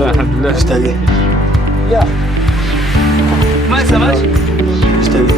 لله الحمد لله. استاذي يا ما سمعش استاذي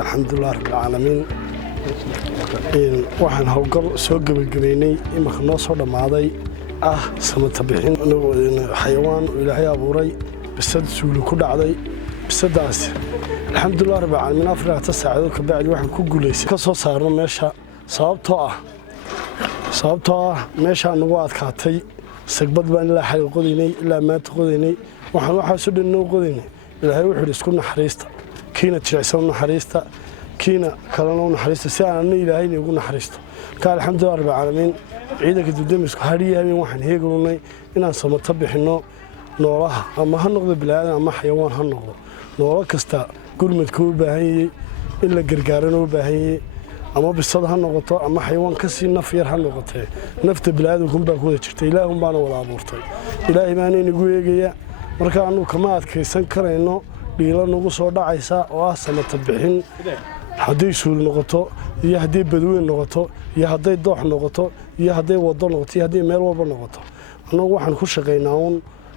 الحمد لله رب العالمين. waxaan hawlgal soo gabagabeynay imaka noo soo dhamaaday samata bixin xayawaan ilaahay abuuray bisad suuli ku dhacday bisadaas alxamdulillah rabbil caalamiin 4 saacadood ka bacdi waxaan ku guuleysay ka soo saarno meesha sababtoo ah meesha nagu adkaatay sagbad baan ilaa xal qodaynay ilaa maanta qodaynay waxaan soo dhinno qodaynay ilaahay wuxuu isku naxariista kiina jiraysan naxariista kiina kalena naxariista si aan ilaahay ugu naxariisto ka alxamdulillah rabbil caalamiin ciidanka dab-demisku hadiyeen waxaan heegunay inaan samata bixino noolaha ama ha noqdo bilaadan ama xayawaan ha noqdo noolo kasta gurmadku u baahan yahay in la gargaarano u baahan yahay ama bisad ha noqoto ama xayawaan ka sii naf yar ha noqotee nafta bilaadanku baa ku wada jirtay ilaahay baana wada abuurtay ilaahay baana inagu eegaya marka aanu kama adkaysan karayno dhiilo nagu soo dhacaysa oo samata bixin haddii suul noqoto iyo haddii badweyn noqoto iyo haddii doox noqoto iyo haddii wado noqoto iyo haddii meel walba noqoto annagu waxaan ku shaqaynaa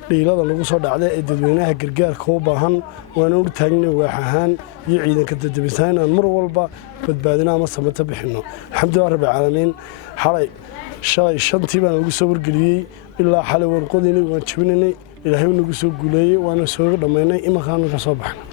dhiilada nagu soo dhacday ee dadweynaha gargaarka u baahan waana u taagnay waax ahaan iyo ciidanka dab-demiska aan mar walba badbaadina ama samata bixino alxamdulillah rabbil caalamiin shalay shantii baan lagu soo wargeliyey ilaa xalay waan qodinay waan jabinay ilaahay nagu soo guuleeyay waana soo dhamaynay imakaana ka soo baxnay